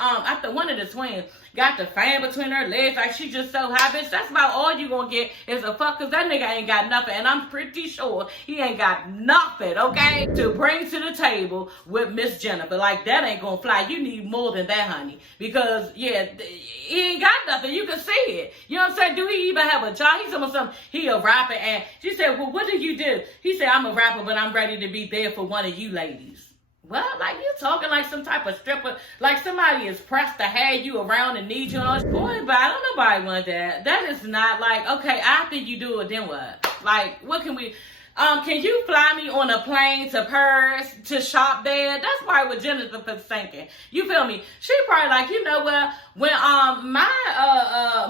one of the twins got the fan between her legs, like she just so high, bitch. That's about all you gonna get is a fuck, cause that nigga ain't got nothing, and I'm pretty sure he ain't got nothing, okay, to bring to the table with Miss Jennifer. Like, that ain't gonna fly. You need more than that, honey, because yeah, he ain't got nothing. You can see it. You know what I'm saying? Do he even have a job? He's something. He a rapper, and she said, well, what do you do? He said, I'm a rapper, but I'm ready to be there for one of you ladies. Well, like, you talking like some type of stripper, like somebody is pressed to have you around and need you on. Boy, but I don't nobody want that. That is not like, okay, after you do it, then what? Like, what can we, can you fly me on a plane to Paris to shop there? That's probably what Jennifer's thinking. You feel me? She probably like, you know what, when my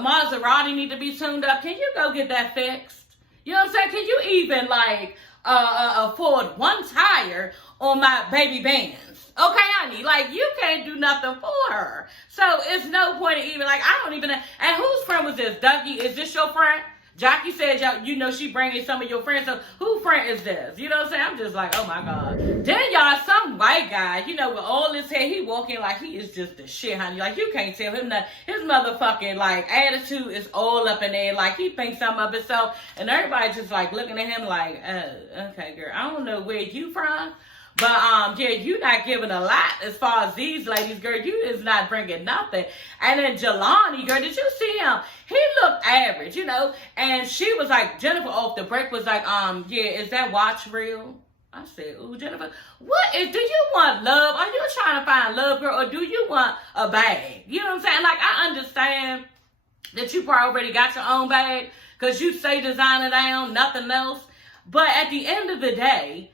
Maserati need to be tuned up, can you go get that fixed? You know what I'm saying? Can you even like afford one tire on my baby Benz? Okay, honey, like, you can't do nothing for her. So it's no point in even, like, I don't even know. And whose friend was this? Dougie, is this your friend? Jackie said, y'all, you know, she bringing some of your friends. So who friend is this? You know what I'm saying? I'm just like, oh my God. Then y'all, some white guy, you know, with all his hair, he walking like he is just the shit, honey. Like, you can't tell him that. His motherfucking, like, attitude is all up in there. Like, he thinks something of himself. And everybody just, like, looking at him like, okay, girl, I don't know where you from. But, yeah, you not giving a lot as far as these ladies, girl. You is not bringing nothing. And then Jelani, girl, did you see him? He looked average, you know. And she was like, Jennifer off the break was like, yeah, is that watch real? I said, ooh, Jennifer, do you want love? Are you trying to find love, girl? Or do you want a bag? You know what I'm saying? Like, I understand that you probably already got your own bag because you say designer down, nothing else. But at the end of the day,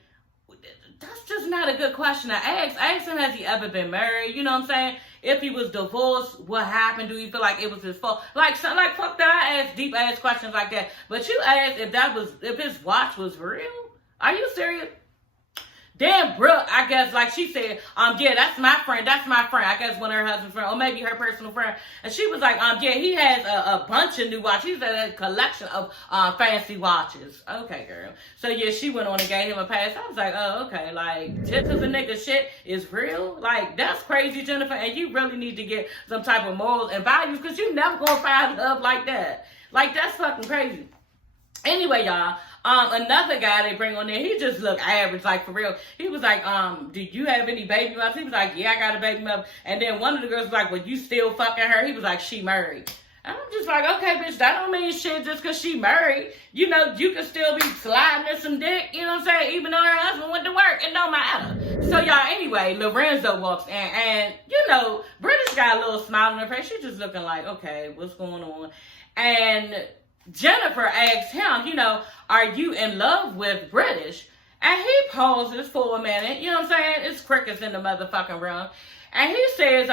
that's just not a good question to ask. Ask him, has he ever been married? You know what I'm saying? If he was divorced, what happened? Do you feel like it was his fault? Like, fuck that. I ask deep ass questions like that. But you asked if his watch was real. Are you serious? Then Brooke, I guess, like she said, yeah, that's my friend. I guess one of her husband's friend, or maybe her personal friend. And she was like, yeah, he has a bunch of new watches. He's a collection of fancy watches. Okay, girl. So yeah, she went on and gave him a pass. I was like, oh, okay, like, just as a nigga shit is real? Like, that's crazy, Jennifer, and you really need to get some type of morals and values, because you never gonna find love like that. Like, that's fucking crazy. Anyway, y'all, another guy they bring on there, he just looked average, like, for real. He was like, do you have any baby mothers? He was like, yeah, I got a baby mother. And then one of the girls was like, well, you still fucking her? He was like, she married. And I'm just like, okay, bitch, that don't mean shit just because she married. You know, you can still be sliding in some dick, you know what I'm saying? Even though her husband went to work, it don't matter. So, y'all, anyway, Lorenzo walks in, and, you know, British got a little smile on her face. She's just looking like, okay, what's going on? And Jennifer asks him, you know, are you in love with British? And he pauses for a minute, you know what I'm saying? It's crickets in the motherfucking room. And he says,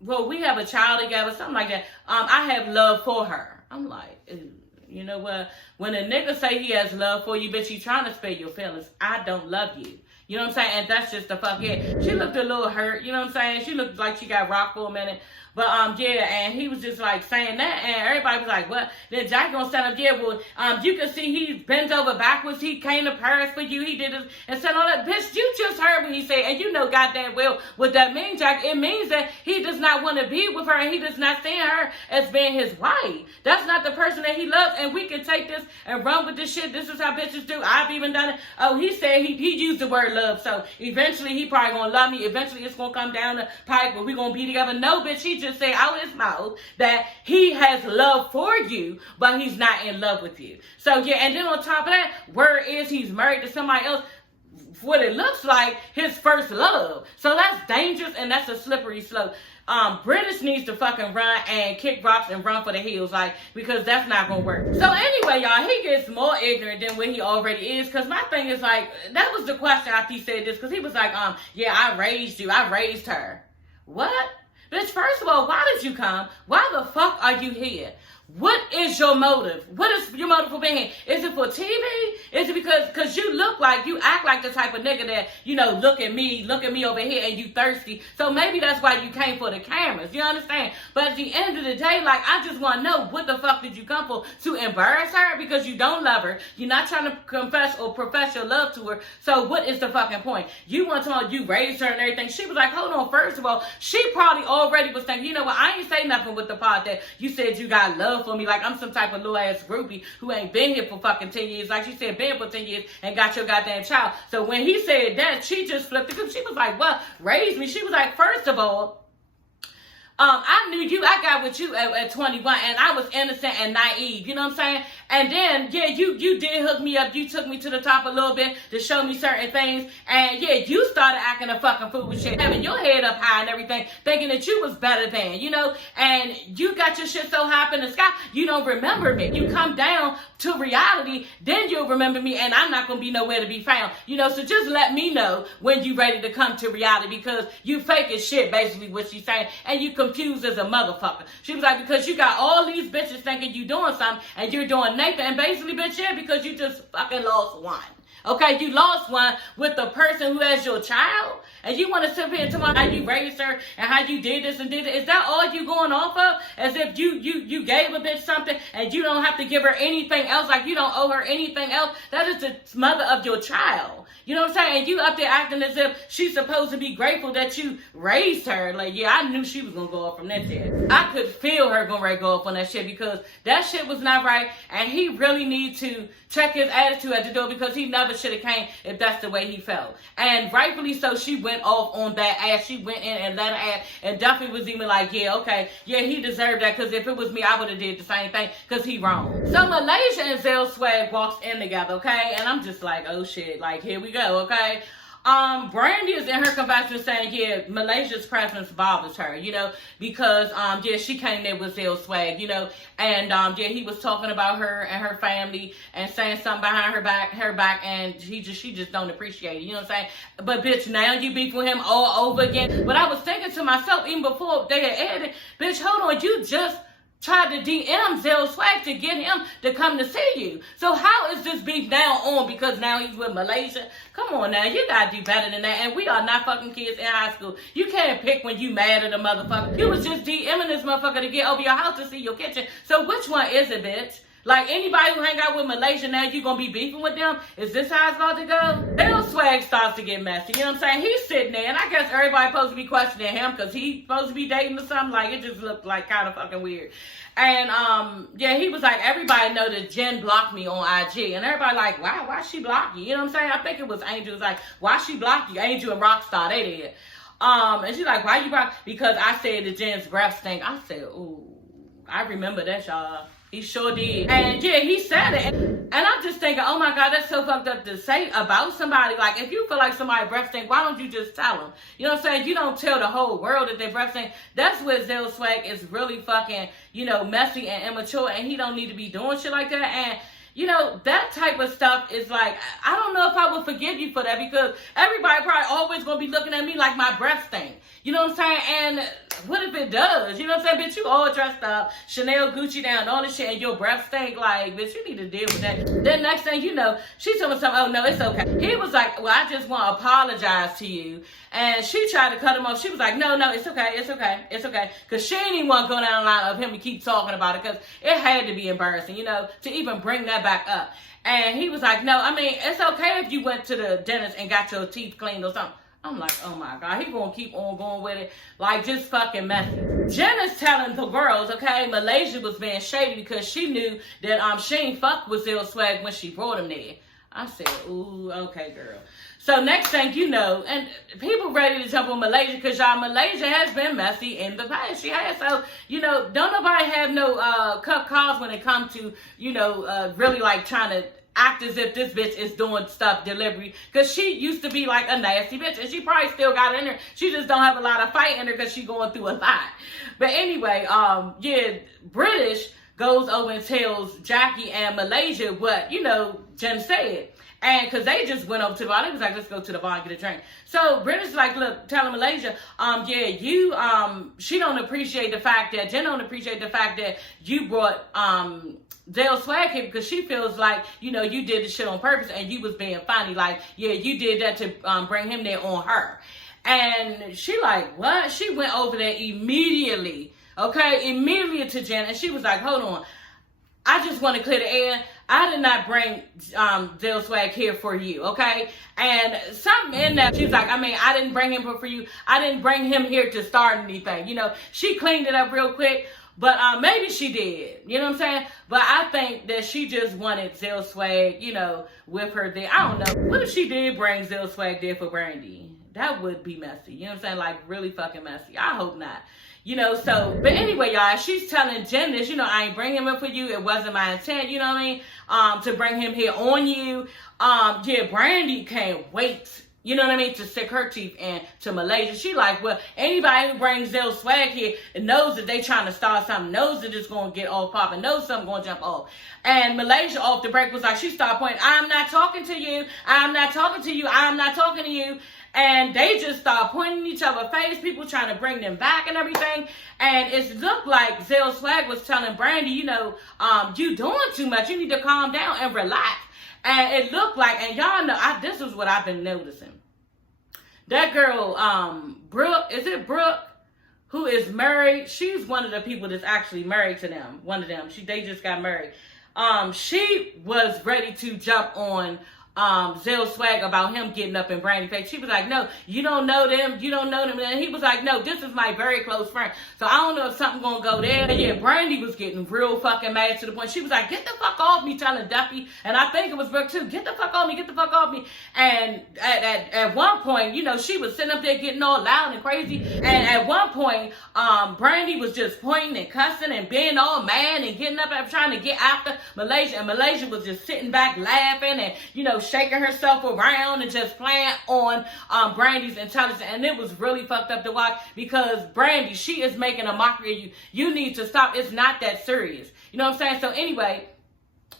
well, we have a child together, something like that. I have love for her. I'm like, you know what? When a nigga say he has love for you, bitch, he trying to spare your feelings. I don't love you. You know what I'm saying? And that's just the fuck it. She looked a little hurt, you know what I'm saying? She looked like she got rocked for a minute. But, yeah, and he was just, like, saying that, and everybody was like, what? Then Jack gonna stand up, yeah, well, you can see he bends over backwards, he came to Paris for you, he did this, and said all that. Bitch, you just heard what he said, and you know goddamn well what that means, Jack. It means that he does not want to be with her, and he does not see her as being his wife. That's not the person that he loves, and we can take this and run with this shit. This is how bitches do. I've even done it. Oh, he said he used the word love, so eventually he probably gonna love me. Eventually it's gonna come down the pike where we gonna be together. No, bitch, he just said out his mouth that he has love for you, but he's not in love with you. So yeah, and then on top of that, word is he's married to somebody else, what it looks like his first love. So that's dangerous, and that's a slippery slope. British needs to fucking run and kick rocks and run for the hills, like, because that's not gonna work. So anyway, y'all, he gets more ignorant than what he already is, because my thing is, like, that was the question after he said this, because he was like, yeah, I raised you, I raised her. What? Bitch, first of all, why did you come? Why the fuck are you here? What is your motive? What is your motive for being here? Is it for TV? Is it because you act like the type of nigga that, look at me over here and you thirsty. So maybe that's why you came for the cameras. You understand? But at the end of the day, I just want to know, what the fuck did you come for? To embarrass her because you don't love her. You're not trying to confess or profess your love to her. So what is the fucking point? You want to tell her you raised her and everything. She was like, hold on, first of all, she probably already was thinking, you know what, I ain't say nothing with the part that you said you got love for me, like I'm some type of little ass groupie who ain't been here for fucking 10 years, like she said, been for 10 years and got your goddamn child. So when he said that, she just flipped it, because she was like, what, raised me? She was like, first of all, I knew you, I got with you at 21, and I was innocent and naive, you know what I'm saying? And then, yeah, you did hook me up, you took me to the top a little bit to show me certain things, and yeah, you started acting a fucking fool with shit, having your head up high and everything, thinking that you was better than, and you got your shit so high up in the sky, you don't remember me. You come down to reality, then you'll remember me, and I'm not gonna be nowhere to be found, so just let me know when you ready to come to reality, because you fake as shit, basically what she's saying, and you confused as a motherfucker. She was like, because you got all these bitches thinking you doing something, and you're doing nothing, and basically, bitch, yeah, because you just fucking lost one. Okay, you lost one with the person who has your child, and you want to sit here and tell me how you raised her and how you did this and did it. Is that all you going off of? As if you gave a bitch something and you don't have to give her anything else, like you don't owe her anything else? That is the mother of your child. You know what I'm saying? And you up there acting as if she's supposed to be grateful that you raised her. Like, yeah, I knew she was going to go off from that shit. I could feel her going to go off on that shit, because that shit was not right. And he really need to check his attitude at the door, because he never should have came if that's the way he felt. And rightfully so, she went off on that ass. She went in and let her ass, and definitely was even like, yeah, okay, yeah, he deserved that, because if it was me, I would have did the same thing, because he wrong. So Malaysia and Zell Swag walks in together, okay? And I'm just like, oh shit, like, here we go, okay? Brandy is in her confession saying, yeah, Malaysia's presence bothers her, because, yeah, she came there with Zell Swag, and, yeah, he was talking about her and her family and saying something behind her back, and she just don't appreciate it, you know what I'm saying? But, bitch, now you beef with him all over again. But I was thinking to myself, even before they had edited, bitch, hold on, you just tried to DM Zell Swag to get him to come to see you. So how is this beef now on because now he's with Malaysia? Come on now, you gotta do better than that. And we are not fucking kids in high school. You can't pick when you mad at a motherfucker. You was just DMing this motherfucker to get over your house to see your kitchen. So which one is it, bitch? Like, anybody who hang out with Malaysia now, you gonna be beefing with them? Is this how it's about to go? Zell Swag starts to get messy, you know what I'm saying? He's sitting there, and I guess everybody supposed to be questioning him because he's supposed to be dating or something. Like, it just looked like kind of fucking weird. And, yeah, he was like, everybody know that Jen blocked me on IG. And everybody like, wow, why she block you? You know what I'm saying? I think it was Angel. It was like, why she block you? Angel and Rockstar, they did. And she's like, why you block? Because I said that Jen's breath stink. I said, ooh, I remember that, y'all. He sure did. And yeah, he said it. And I'm just thinking, oh my God, that's so fucked up to say about somebody. Like, if you feel like somebody's breath stink, why don't you just tell them? You know what I'm saying? You don't tell the whole world that their breath stink. That's where Zell Swag is really fucking, messy and immature. And he don't need to be doing shit like that. And that type of stuff is like, I don't know if I would forgive you for that, because everybody probably always going to be looking at me like my breath stink. You know what I'm saying? And what if it does? You know what I'm saying? Bitch, you all dressed up, Chanel, Gucci down, all this shit, and your breath stink. Like, bitch, you need to deal with that. Then next thing you know, she told me something, oh no, it's okay. He was like, well, I just want to apologize to you. And she tried to cut him off. She was like, no, it's okay, it's okay, it's okay. Because she didn't even want to go down the line of him to keep talking about it, because it had to be embarrassing, to even bring that back up. And he was like, no, I mean, it's okay if you went to the dentist and got your teeth cleaned or something. I'm like, oh my God, he gonna keep on going with it, like just fucking messy. Jen is telling the girls, okay, Malaysia was being shady because she knew that she ain't fucked with Zell Swag when she brought him there. I said, ooh, okay, girl. So next thing you know, and people ready to jump on Malaysia, because y'all, Malaysia has been messy in the past. She has. So, don't nobody have no cut calls when it comes to, really like trying to act as if this bitch is doing stuff delivery, because she used to be like a nasty bitch, and she probably still got it in her. She just don't have a lot of fight in her because she going through a lot. But anyway, yeah, British goes over and tells Jackie and Malaysia what, Jen said. And because they just went over to the bar, they was like, let's go to the bar and get a drink. So Britta's like, look, telling Malaysia, she don't appreciate the fact that, Jen don't appreciate the fact that you brought Zell Swag here, because she feels like, you did the shit on purpose and you was being funny. Like, yeah, you did that to bring him there on her. And she like, what? She went over there immediately, immediately to Jen. And she was like, hold on. I just want to clear the air. I did not bring Zell Swag here for you, okay? And something in that, she was like, I didn't bring him for you. I didn't bring him here to start anything. She cleaned it up real quick. But maybe she did. You know what I'm saying? But I think that she just wanted Zell Swag, with her there. I don't know. What if she did bring Zell Swag there for Brandy? That would be messy. You know what I'm saying? Like, really fucking messy. I hope not. But anyway, y'all, she's telling Jen this, I ain't bring him up for you. It wasn't my intent, you know what I mean? To bring him here on you. Brandy can't wait. You know what I mean? To stick her teeth into Malaysia. She like, well, anybody who brings Zell Swag here knows that they trying to start something, knows that it's going to get all popping, knows something going to jump off. And Malaysia off the break was like, she started pointing, I'm not talking to you. I'm not talking to you. I'm not talking to you. And they just start pointing each other face, people trying to bring them back and everything. And it looked like Zell Swag was telling Brandy, you doing too much. You need to calm down and relax. And it looked like, and y'all know, this is what I've been noticing. That girl, Brooke, is it Brooke, who is married? She's one of the people that's actually married to them. One of them. They just got married. She was ready to jump on Zell Swag about him getting up in Brandy's face. She was like, no, you don't know them. You don't know them. And he was like, no, this is my very close friend. So I don't know if something gonna go there. And yeah, Brandy was getting real fucking mad to the point. She was like, get the fuck off me, telling Duffy. And I think it was Brooke too. Get the fuck off me. Get the fuck off me. And at one point, she was sitting up there getting all loud and crazy. And at one point, Brandy was just pointing and cussing and being all mad and getting up and trying to get after Malaysia. And Malaysia was just sitting back laughing and, shaking herself around and just playing on Brandy's intelligence. And it was really fucked up to watch, because Brandy, she is making a mockery of you. You need to stop. It's not that serious. You know what I'm saying? So anyway,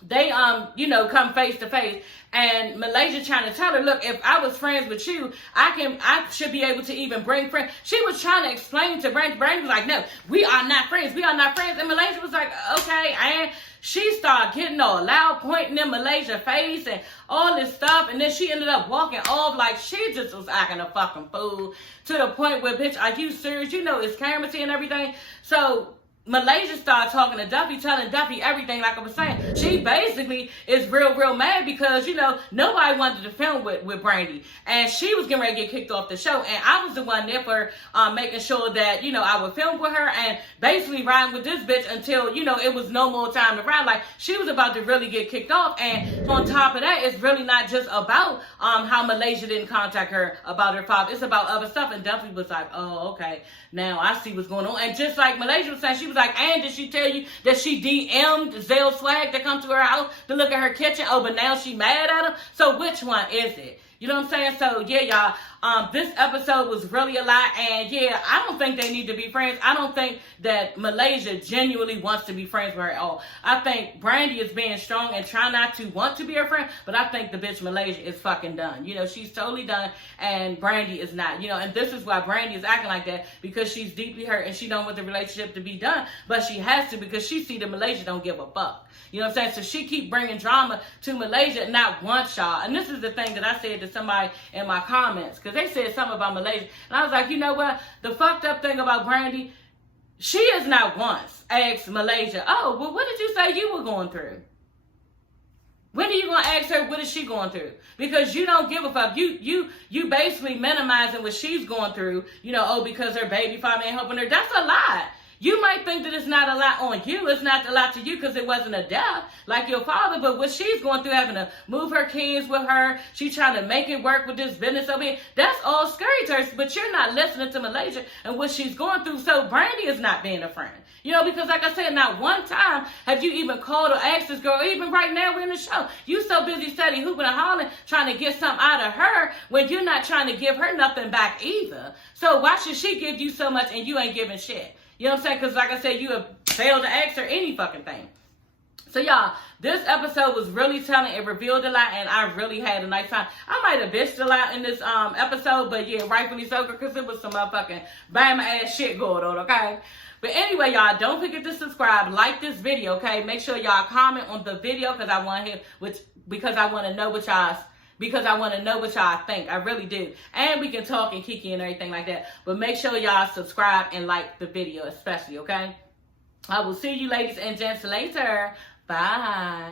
they come face to face, and Malaysia trying to tell her, look, if I was friends with you, I should be able to even bring friends. She was trying to explain to Brandy. Brandy was like, no, we are not friends. We are not friends. And Malaysia was like, okay. And she started getting all loud, pointing in Malaysia's face and all this stuff. And then she ended up walking off like she just was acting a fucking fool, to the point where, bitch, are you serious? It's cameras and everything. So Malaysia started talking to Duffy, telling Duffy everything, like I was saying. She basically is real mad because, nobody wanted to film with Brandy. And she was getting ready to get kicked off the show. And I was the one there for making sure that, I would film with her and basically riding with this bitch until, it was no more time to ride. Like, she was about to really get kicked off. And on top of that, it's really not just about how Malaysia didn't contact her about her father. It's about other stuff. And Duffy was like, oh, okay. Now I see what's going on. And just like Malaysia was saying, she was like, and did she tell you that she DM'd Zell Swag to come to her house to look at her kitchen? Oh, but now she mad at him? So which one is it? You know what I'm saying? So yeah, y'all, this episode was really a lot. And yeah, I don't think they need to be friends. I don't think that Malaysia genuinely wants to be friends with her at all. I think Brandy is being strong and trying not to want to be her friend. But I think the bitch Malaysia is fucking done. She's totally done. And Brandy is not. And this is why Brandy is acting like that. Because she's deeply hurt and she don't want the relationship to be done. But she has to, because she see that Malaysia don't give a fuck. You know what I'm saying? So she keep bringing drama to Malaysia, not once, y'all. And this is the thing that I said to somebody in my comments, because they said something about Malaysia. And I was like, you know what? The fucked up thing about Brandy, she has not once asked Malaysia, oh, well, what did you say you were going through? When are you going to ask her what is she going through? Because you don't give a fuck. You basically minimizing what she's going through, because her baby father ain't helping her. That's a lie. You might think that it's not a lot on you. It's not a lot to you because it wasn't a death like your father. But what she's going through, having to move her kids with her, she's trying to make it work with this business over here. That's all scary to her. But you're not listening to Malaysia and what she's going through. So Brandy is not being a friend. Because like I said, not one time have you even called or asked this girl, even right now we're in the show. You so busy studying, hooping and hollering, trying to get something out of her when you're not trying to give her nothing back either. So why should she give you so much and you ain't giving shit? You know what I'm saying? Because like I said, you have failed to ask her any fucking thing. So y'all, this episode was really telling. It revealed a lot, and I really had a nice time. I might have bitched a lot in this episode, but yeah, rightfully so, because it was some motherfucking bama ass shit going on, okay? But anyway, y'all, don't forget to subscribe, like this video, okay? Make sure y'all comment on the video, because I want to hear because I want to know what y'all think. I really do. And we can talk and kiki and everything like that. But make sure y'all subscribe and like the video, especially, okay? I will see you ladies and gents later. Bye.